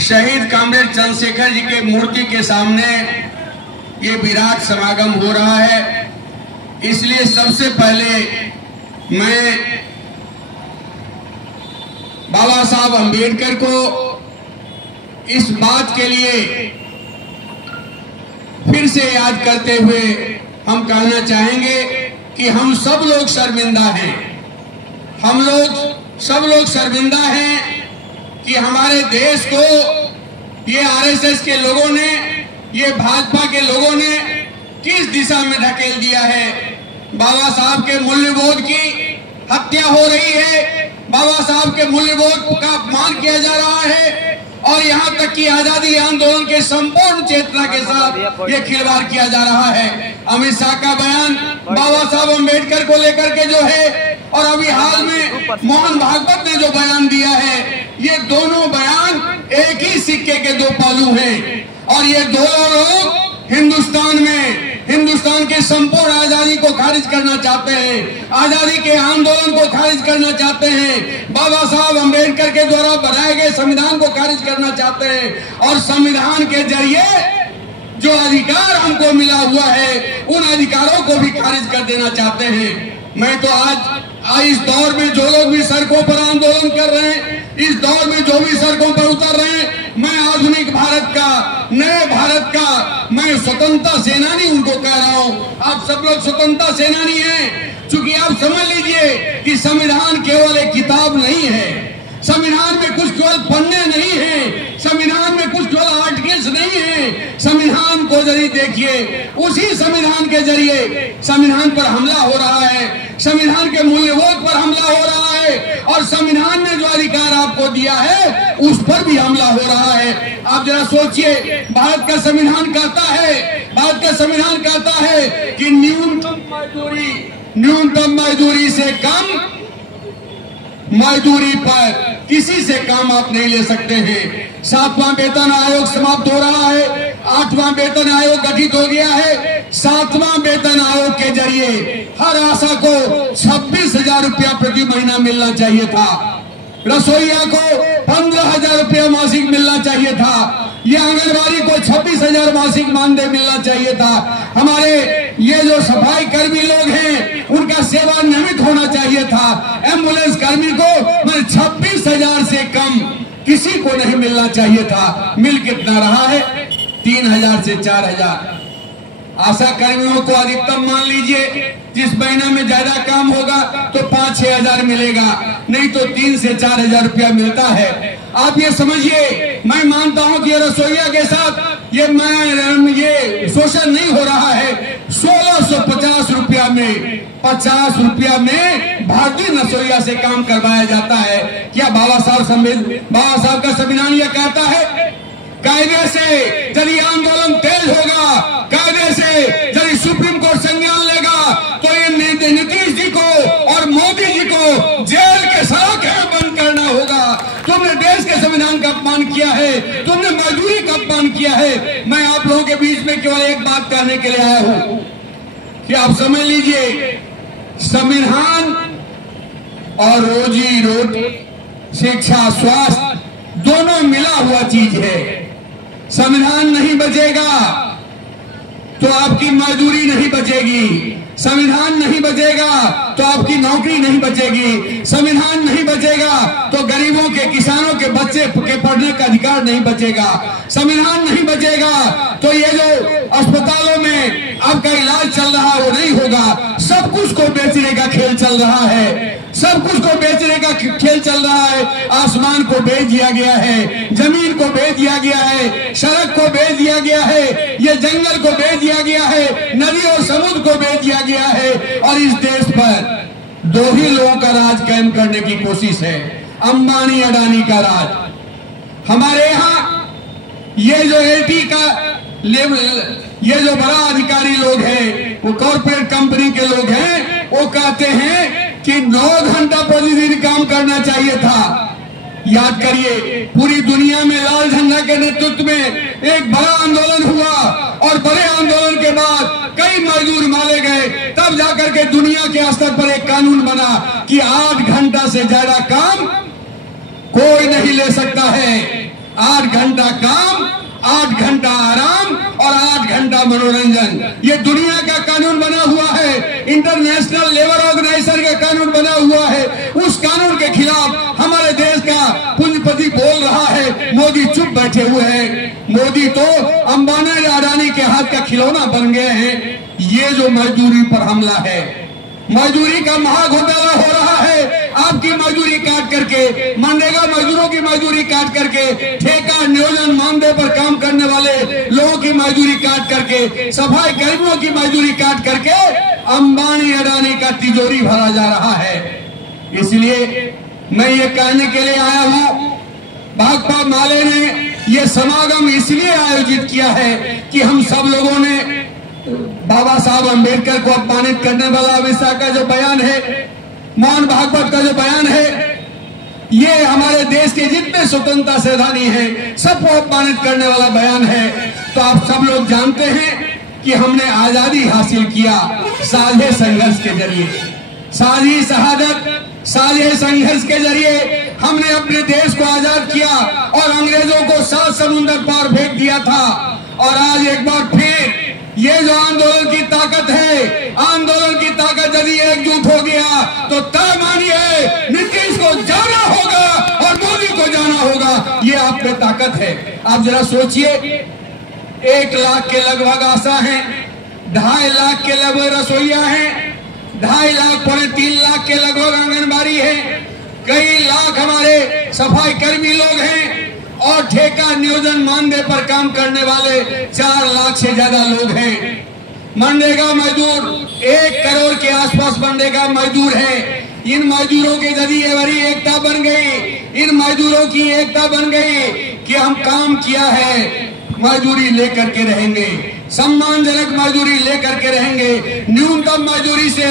शहीद कॉमरेड चंद्रशेखर जी के मूर्ति के सामने ये विराट समागम हो रहा है। इसलिए सबसे पहले मैं बाबा साहब अंबेडकर को इस बात के लिए फिर से याद करते हुए हम कहना चाहेंगे कि हम सब लोग शर्मिंदा हैं। हम सब लोग शर्मिंदा हैं कि हमारे देश को ये आरएसएस के लोगों ने, ये भाजपा के लोगों ने किस दिशा में धकेल दिया है। बाबा साहब के मूल्यबोध की हत्या हो रही है, बाबा साहब के मूल्यबोध का अपमान किया जा रहा है और यहाँ तक कि आजादी आंदोलन के संपूर्ण चेतना के साथ ये खिलवाड़ किया जा रहा है। अमित शाह का बयान बाबा साहब अंबेडकर को लेकर के जो है, और अभी हाल में मोहन भागवत ने जो बयान दिया है, ये दोनों बयान एक ही सिक्के के दो पहलू हैं। और ये दोनों लोग हिंदुस्तान के संपूर्ण आजादी को खारिज करना चाहते हैं, आजादी के आंदोलन को खारिज करना चाहते हैं, बाबा साहब अंबेडकर के द्वारा बनाए गए संविधान को खारिज करना चाहते हैं और संविधान के जरिए जो अधिकार हमको मिला हुआ है उन अधिकारों को भी खारिज कर देना चाहते हैं। मैं तो आज इस दौर में जो लोग भी सड़कों पर आंदोलन कर रहे हैं, इस दौर में जो भी सड़कों पर उतर रहे हैं, मैं आधुनिक भारत का, नए भारत का, मैं स्वतंत्रता सेनानी उनको कह रहा हूँ। आप सब लोग स्वतंत्रता सेनानी हैं, क्योंकि आप समझ लीजिए कि संविधान केवल एक किताब नहीं है, संविधान में कुछ केवल पन्ने नहीं है, संविधान में कुछ केवल आर्टिकल्स नहीं है। संविधान को जरिए देखिए, उसी संविधान के जरिए संविधान पर हमला हो रहा है, संविधान के मूल्यबोध पर हमला हो रहा है और संविधान ने जो अधिकार आपको दिया है उस पर भी हमला हो रहा है। आप जरा सोचिए, भारत का संविधान कहता है कि न्यूनतम मजदूरी से कम मजदूरी पर किसी से काम आप नहीं ले सकते हैं। 7वां वेतन आयोग समाप्त हो रहा है, 8वां वेतन आयोग गठित हो गया है। 7वां वेतन आयोग के जरिए हर आशा को 26,000 रुपया प्रति महीना मिलना चाहिए था, रसोईया को 15,000 रुपया मासिक मिलना चाहिए था, ये आंगनबाड़ी को 26,000 मासिक मानदेय मिलना चाहिए था। हमारे ये जो सफाई कर्मी लोग हैं उनका सेवा नियमित होना चाहिए था। एम्बुलेंस कर्मी को 26,000 से कम किसी को नहीं मिलना चाहिए था। मिल कितना रहा है? 3,000 से 4,000। आशा कर्मियों को अधिकतम मान लीजिए, जिस महीने में ज्यादा काम होगा तो 5-6 हजार मिलेगा, नहीं तो 3 से 4,000 रुपया मिलता है। आप ये समझिए, मैं मानता हूं कि रसोईया के साथ ये शोषण नहीं हो रहा है। 1650 रुपया में 50 रुपया में भारतीय रसोईया से काम करवाया जाता है। क्या बाबा साहब का संविधान यह कहता है? कायदे से यदि आंदोलन तेज होगा, कायदे से यदि सुप्रीम कोर्ट संज्ञान लेगा तो ये नीतीश जी को और मोदी जी को जेल के सलाखें बंद करना होगा। तुमने देश के संविधान का अपमान किया है, तुमने मजदूरी का अपमान किया है। मैं आप लोगों के बीच में केवल एक बात कहने के लिए आया हूं कि आप समझ लीजिए, संविधान और रोजी रोटी, शिक्षा, स्वास्थ्य दोनों मिला हुआ चीज है। संविधान नहीं बचेगा तो आपकी मजदूरी नहीं बचेगी, संविधान नहीं बचेगा तो आपकी नौकरी नहीं बचेगी, संविधान नहीं बचेगा तो गरीबों के, किसानों के बच्चे के पढ़ने का अधिकार नहीं बचेगा, संविधान नहीं बचेगा तो ये जो अस्पतालों में आपका इलाज चल रहा है वो नहीं होगा। सब कुछ को बेचने का खेल चल रहा है, सब कुछ को बेचने का खेल चल रहा है। आसमान को बेच दिया गया है, जमीन को बेच दिया गया है, सड़क को बेच दिया गया है, ये जंगल को बेच दिया गया है, नदी और समुद्र को बेच दिया गया है। और इस देश पर 2 ही लोगों का राज कायम करने की कोशिश है, अंबानी अडानी का राज। हमारे यहाँ ये जो एलटी का लेवल, ये जो बड़ा अधिकारी लोग हैं, वो कॉर्पोरेट कंपनी के लोग हैं, वो कहते हैं कि 9 घंटा प्रतिदिन काम करना चाहिए था। याद करिए, पूरी दुनिया में लाल झंडा के नेतृत्व में एक बड़ा आंदोलन हुआ और बड़े आंदोलन के बाद कई मजदूर मारे गए, तब जाकर के दुनिया के स्तर पर एक कानून बना कि 8 घंटा से ज्यादा काम कोई नहीं ले सकता है। 8 घंटा काम, 8 घंटा आराम और 8 घंटा मनोरंजन। ये दुनिया का कानून बना हुआ है, इंटरनेशनल लेबर ऑर्गेनाइजेशन का कानून बना हुआ है। उस कानून के खिलाफ हमारे देश का पूंजीपति बोल रहा है, मोदी चुप बैठे हुए हैं। मोदी तो अंबानी अडानी के हाथ का खिलौना बन गए हैं। ये जो मजदूरी पर हमला है, मजदूरी का महाघोटाला हो रहा है। आपकी मजदूरी काट करके, मनरेगा मजदूरों की मजदूरी काट करके, ठेका नियोजन मानदेय पर काम करने वाले लोगों की मजदूरी काट करके, सफाई कर्मियों की मजदूरी काट करके अंबानी अडानी का तिजोरी भरा जा रहा है। इसलिए मैं ये कहने के लिए आया हूं, भाकपा माले ने ये समागम इसलिए आयोजित किया है कि हम सब लोगों ने बाबा साहब अंबेडकर को अपमानित करने वाला अमित शाह का जो बयान है, मोहन भागवत का जो बयान है, ये हमारे देश के जितने स्वतंत्रता सेनानी हैं सबको अपमानित करने वाला बयान है। तो आप सब लोग जानते हैं कि हमने आजादी हासिल किया साझे संघर्ष के जरिए, साझी शहादत, साझे संघर्ष के जरिए हमने अपने देश को आजाद किया और अंग्रेजों को 7 समुद्र पार फेंक दिया था। और आज एक बार फिर ये जो आंदोलन की ताकत है, आंदोलन की ताकत यदि एकजुट हो गया तो तय मानिए नीतीश को जाना होगा और मोदी को जाना होगा। ये आप में ताकत है। आप जरा सोचिए, 1 लाख के लगभग आशा हैं, 2.5 लाख के लगभग रसोईया हैं, 2.5 लाख पौने 3 लाख के लगभग आंगनबाड़ी है, कई लाख हमारे सफाई कर्मी लोग हैं और ठेका नियोजन मानदेय पर काम करने वाले 4 लाख से ज्यादा लोग हैं। मनरेगा मजदूर 1 करोड़ के आसपास मनरेगा मजदूर हैं। इन मजदूरों के जरिए बड़ी एकता बन गई, इन मजदूरों की एकता बन गई कि हम काम किया है, मजदूरी लेकर के रहेंगे, सम्मानजनक मजदूरी लेकर के रहेंगे, न्यूनतम मजदूरी से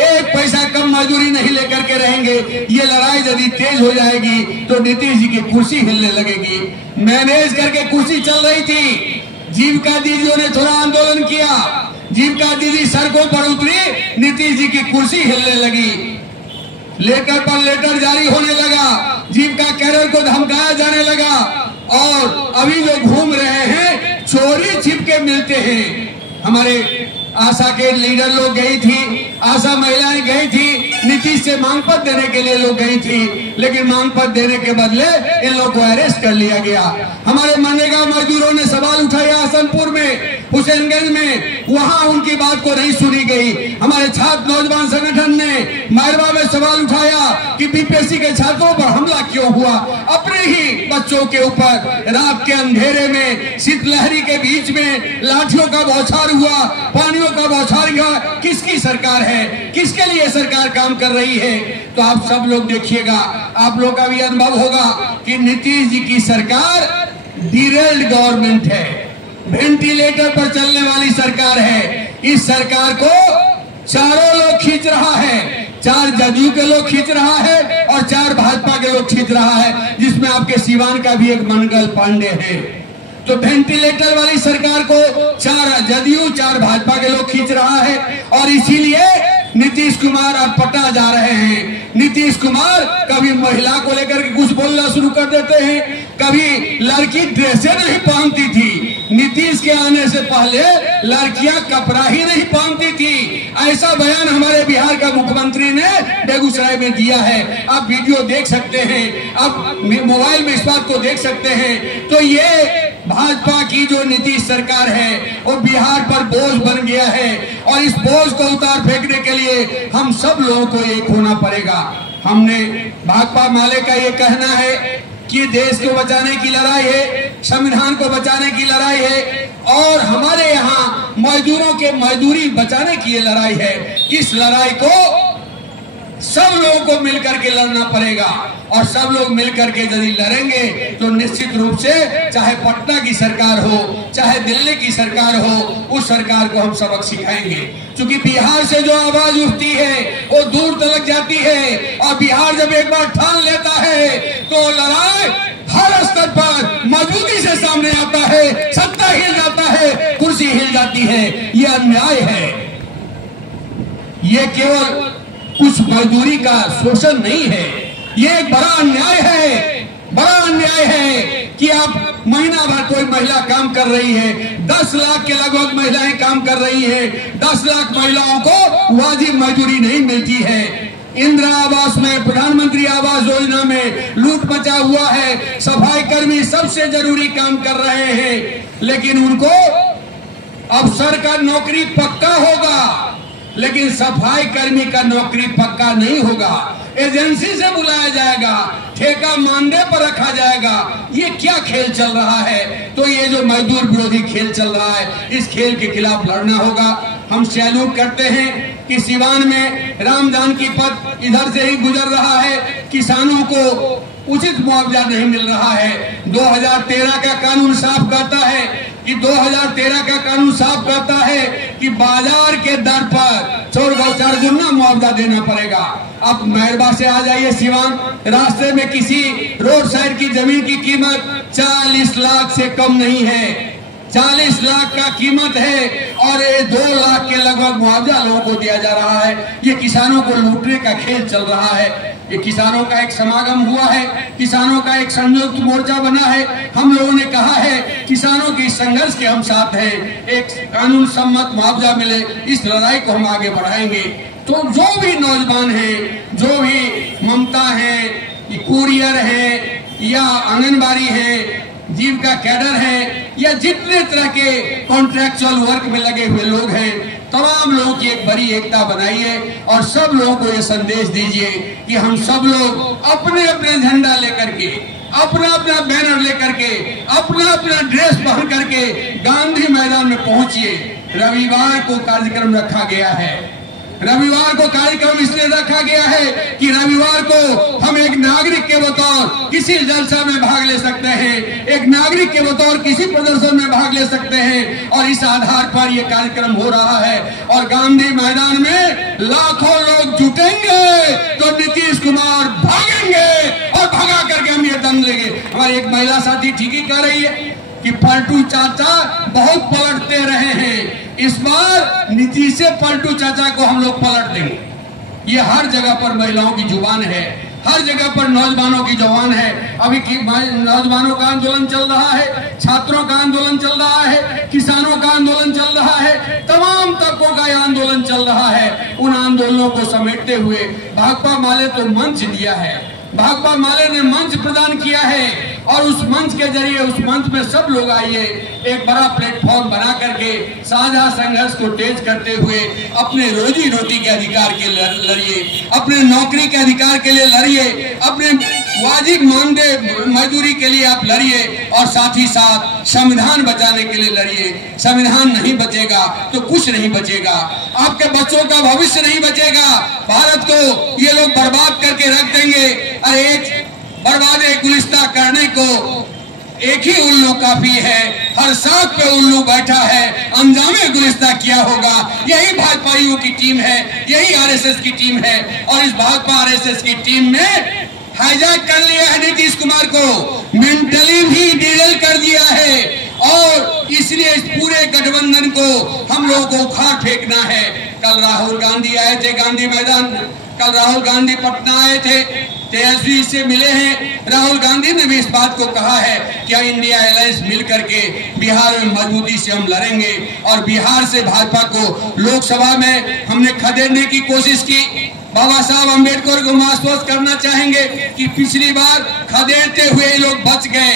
1 पैसा कम मजदूरी नहीं लेकर के रहेंगे। ये लड़ाई यदि तेज हो जाएगी तो नीतीश जी की कुर्सी हिलने लगेगी। मैनेज करके कुर्सी चल रही थी, जीविका दीदियों ने थोड़ा आंदोलन किया, जीविका दीदी सड़कों पर उतरी, नीतीश जी की कुर्सी हिलने लगी, लेटर पर लेटर जारी होने लगा, जीविका कैडर को धमकाया जाने लगा और अभी जो घूम रहे हैं चोरी छिप के मिलते हैं। हमारे आशा के लीडर लोग गई थी, आशा महिलाएं गई थी, नीतीश से मांग पत्र देने के लिए लोग गई थी, लेकिन मांग पत्र देने के बदले इन लोगों को अरेस्ट कर लिया गया। हमारे मनरेगा मजदूरों ने सवाल उठाया हसनपुर में, हुसैनगंज में, वहां उनकी बात को नहीं सुनी गई। हमारे छात्र नौजवान संगठन ने मैरवा में सवाल उठाया कि बीपीएससी के छात्रों पर हमला क्यों हुआ, अपने ही बच्चों के ऊपर रात के अंधेरे में शीतलहरी के बीच में लाठियों का बौछार हुआ, पानियों का बौछार हुआ। किसकी सरकार है, किसके लिए सरकार काम कर रही है? तो आप सब लोग देखिएगा, आप लोग का भी अनुभव होगा कि नीतीश जी की सरकार डिरेल्ड गवर्नमेंट है, वेंटिलेटर पर चलने वाली सरकार है। इस सरकार को चारों लोग खींच रहा है, 4 जदयू के लोग खींच रहा है और 4 भाजपा के लोग खींच रहा है, जिसमें आपके सीवान का भी एक मंगल पांडे है। तो वेंटिलेटर वाली सरकार को 4 जदयू 4 भाजपा के लोग खींच रहा है और इसीलिए नीतीश कुमार अब पटा जा रहे हैं। नीतीश कुमार कभी महिला को लेकर के कुछ बोलना शुरू कर देते हैं, कभी लड़की ड्रेसें नहीं पहनती थी, नीतीश के आने से पहले लड़कियां कपड़ा ही नहीं पहनती थी। ऐसा बयान हमारे बिहार का मुख्यमंत्री ने बेगूसराय में दिया है। आप वीडियो देख सकते हैं, आप मोबाइल में इस बात को देख सकते हैं। तो ये भाजपा की जो नीतीश सरकार है वो बिहार पर बोझ बन गया है और इस बोझ को उतार फेंकने के लिए हम सब लोगों को एक होना पड़ेगा। हमने भाकपा माले का ये कहना है कि देश को बचाने की लड़ाई है, संविधान को बचाने की लड़ाई है और हमारे यहाँ मजदूरों के मजदूरी बचाने की ये लड़ाई है। इस लड़ाई को सब लोगों को मिलकर के लड़ना पड़ेगा और सब लोग मिलकर के यदि लड़ेंगे तो निश्चित रूप से चाहे पटना की सरकार हो, चाहे दिल्ली की सरकार हो, उस सरकार को हम सबक सिखाएंगे। क्योंकि बिहार से जो आवाज उठती है वो दूर तक जाती है और बिहार जब एक बार ठान लेता है तो लड़ाई हर स्तर पर मजबूती से सामने आता है, सत्ता हिल जाता है, कुर्सी हिल जाती है। ये अन्याय है, ये केवल कुछ मजदूरी का शोषण नहीं है, ये एक बड़ा अन्याय है, बड़ा अन्याय है कि आप महीना भर कोई महिला काम कर रही है, 10 लाख के लगभग महिलाएं काम कर रही है, 10 लाख महिलाओं को वाजिब मजदूरी नहीं मिलती है। इंदिरा आवास में, प्रधानमंत्री आवास योजना में लूट मचा हुआ है। सफाई कर्मी सबसे जरूरी काम कर रहे हैं, लेकिन उनको अफसर का नौकरी पक्का होगा, लेकिन सफाई कर्मी का नौकरी पक्का नहीं होगा। एजेंसी से बुलाया जाएगा, ठेका मानदेय पर रखा जाएगा। ये क्या खेल चल रहा है? तो ये जो मजदूर विरोधी खेल चल रहा है, इस खेल के खिलाफ लड़ना होगा। हम सैल्यूट करते हैं कि सिवान में राम जानकी पथ इधर से ही गुजर रहा है। किसानों को उचित मुआवजा नहीं मिल रहा है। 2013 का कानून साफ कहता है कि 2013 का कानून साफ कहता है कि बाजार के दर पर 4 गुना मुआवजा देना पड़ेगा। अब मेहरबा से आ जाइए सिवान, रास्ते में किसी रोड साइड की जमीन की कीमत 40 लाख से कम नहीं है। 40 लाख का कीमत है और ये 2 लाख के लगभग मुआवजा लोगों को दिया जा रहा है। ये किसानों को लूटने का खेल चल रहा है। ये किसानों का एक समागम हुआ है, किसानों का एक संयुक्त मोर्चा बना है। हम लोगों ने कहा है किसानों के संघर्ष के हम साथ हैं, एक कानून सम्मत मुआवजा मिले, इस लड़ाई को हम आगे बढ़ाएंगे। तो जो भी नौजवान है, जो भी ममता है, कुरियर है या आंगनबाड़ी है, जीविका कैडर है या जितने तरह के कॉन्ट्रैक्चुअल वर्क में लगे हुए लोग हैं, तमाम लोगों की एक बड़ी एकता बनाइए और सब लोगों को ये संदेश दीजिए कि हम सब लोग अपने अपने झंडा लेकर के, अपना अपना बैनर लेकर के, अपना अपना ड्रेस पहन करके गांधी मैदान में पहुंचिए। रविवार को कार्यक्रम रखा गया है। रविवार को कार्यक्रम इसलिए रखा गया है कि रविवार को हम एक नागरिक के बतौर किसी जलसा में भाग ले सकते हैं, एक नागरिक के बतौर किसी प्रदर्शन में भाग ले सकते हैं और इस आधार पर यह कार्यक्रम हो रहा है। और गांधी मैदान में लाखों लोग जुटेंगे तो नीतीश कुमार भागेंगे और भगा करके हम ये दम लेंगे। हमारी एक महिला साथी ठीक ही कह रही है कि पलटू चाचा बहुत पलटते रहे हैं, इस बार नीतीश से पलटू चाचा को हम लोग पलट देंगे। ये हर जगह पर महिलाओं की जुबान है, हर जगह पर नौजवानों की जुबान है। अभी नौजवानों का आंदोलन चल रहा है, छात्रों का आंदोलन चल रहा है, किसानों का आंदोलन चल रहा है, तमाम तबकों का आंदोलन चल रहा है। उन आंदोलनों को समेटते हुए भाकपा माले तो मंच दिया है, भाकपा माले ने मंच प्रदान किया है और उस मंच के जरिए, उस मंच में सब लोग आइए, एक बड़ा प्लेटफॉर्म बना करके साझा संघर्ष को तेज करते हुए अपने रोजी रोटी के अधिकार के लिए लड़िए, अपने नौकरी के अधिकार के लिए लड़िए, अपने वाजिब मानदेय मजदूरी के लिए आप लड़िए और साथ ही साथ संविधान बचाने के लिए लड़िए। संविधान नहीं बचेगा तो कुछ नहीं बचेगा, आपके बच्चों का भविष्य नहीं बचेगा। भारत को ये लोग बर्बाद करके रख देंगे। अरे एक बर्बादे गुलिस्ता करने को एक ही उल्लू काफी है, हर साथ पे उल्लू बैठा है, अंजामे गुलिस्ता किया होगा। यही भाजपाइयों की टीम है, यही आरएसएस की टीम है और इस भाजपा आरएसएस की टीम ने हाईजैक कर लिया है नीतीश कुमार को, मेंटली भी डिरेल कर दिया है और इसलिए इस पूरे गठबंधन को हम लोगों को उखाड़ फेंकना है। कल राहुल गांधी आए थे गांधी मैदान, कल राहुल गांधी पटना आए थे, तेजस्वी से मिले हैं। राहुल गांधी ने भी इस बात को कहा है कि इंडिया अलायंस मिल करके बिहार में मजबूती से हम लड़ेंगे और बिहार से भाजपा को लोकसभा में हमने खदेड़ने की कोशिश की। बाबा साहब अम्बेडकर को आश्वस्त करना चाहेंगे कि पिछली बार खदेड़ते हुए लोग बच गए,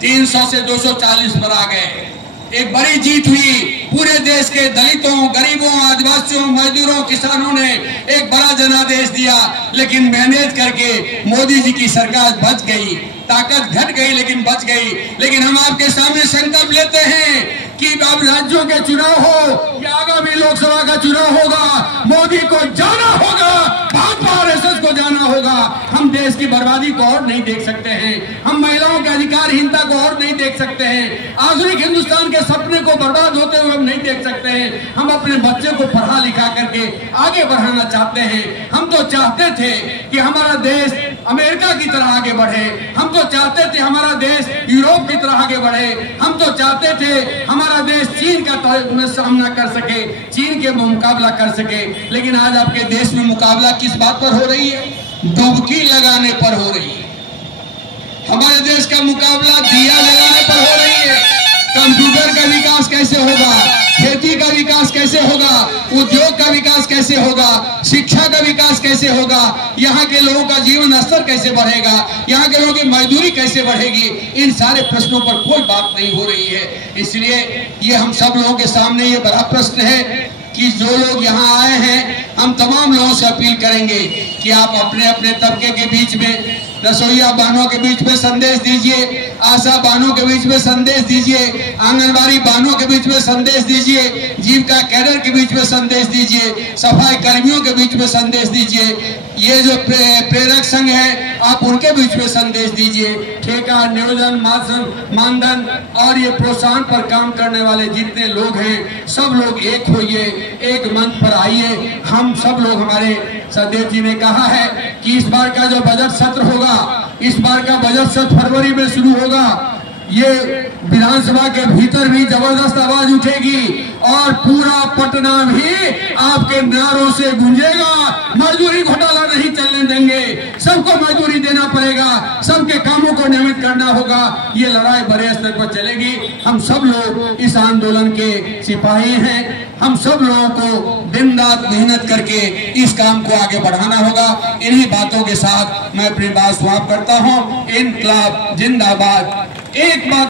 300 से 240 पर आ गए। एक बड़ी जीत हुई, पूरे देश के दलितों, गरीबों, आदिवासियों, मजदूरों, किसानों ने एक बड़ा जनादेश दिया, लेकिन मैनेज करके मोदी जी की सरकार बच गई। ताकत घट गई लेकिन बच गई। लेकिन हम आपके सामने संकल्प लेते हैं कि अब राज्यों के चुनाव हो या आगामी लोकसभा का चुनाव होगा, मोदी को जाना होगा, भाजपा आरएसएस को जाना होगा। हम देश की बर्बादी को और नहीं देख सकते हैं, हम महिलाओं के अधिकारहीनता को और नहीं देख सकते हैं, आधुनिक हिंदुस्तान के सपने को बर्बाद होते हुए हम नहीं देख सकते हैं। हम अपने बच्चे को पढ़ा लिखा करके आगे बढ़ाना चाहते हैं। हम तो चाहते थे कि हमारा देश अमेरिका की तरह आगे बढ़े, हम तो चाहते थे हमारा देश यूरोप की तरह आगे बढ़े, हम तो चाहते थे हमारा देश चीन का सामना कर सके, चीन के मुकाबला कर सके। लेकिन आज आपके देश में मुकाबला किस बात पर हो रही है? डुबकी लगाने पर हो रही है। हमारे देश का मुकाबला दिया कंप्यूटर का विकास कैसे होगा, खेती का विकास कैसे होगा, उद्योग का विकास कैसे होगा, शिक्षा का विकास कैसे होगा, यहाँ के लोगों का जीवन स्तर कैसे बढ़ेगा, यहाँ के लोगों की मजदूरी कैसे बढ़ेगी, इन सारे प्रश्नों पर कोई बात नहीं हो रही है। इसलिए ये हम सब लोगों के सामने ये बड़ा प्रश्न है कि जो लोग यहाँ आए हैं, हम तमाम लोगों से अपील करेंगे कि आप अपने अपने तबके के बीच में, रसोईया बहनों के बीच में संदेश दीजिए, आशा बहनों के बीच में संदेश दीजिए, आंगनबाड़ी बहनों के बीच में संदेश दीजिए, जीविका कैडर के बीच में संदेश दीजिए, सफाई कर्मियों के बीच में संदेश दीजिए, ये जो प्रेरक संघ है आप उनके बीच में संदेश दीजिए। ठेका, नियोजन, मानधन और ये प्रोत्साहन पर काम करने वाले जितने लोग हैं, सब लोग एक होइए, एक मंच पर आइए। हम सब लोग, हमारे सदैव जी ने कहा है कि इस बार का जो बजट सत्र होगा, इस बार का बजट सत्र फरवरी में शुरू होगा। ये विधानसभा के भीतर भी जबरदस्त आवाज उठेगी और पूरा पटना भी आपके नारों से गूंजेगा। मजदूरी घोटाला नहीं चलने देंगे, सबको मजदूरी देना पड़ेगा, सबके कामों को नियमित करना होगा। ये लड़ाई बड़े स्तर पर चलेगी। हम सब लोग इस आंदोलन के सिपाही हैं। हम सब लोगों को दिन रात मेहनत करके इस काम को आगे बढ़ाना होगा। इन्हीं बातों के साथ मैं अपनी बात समाप्त करता हूँ। इनकलाब जिंदाबाद। एक बात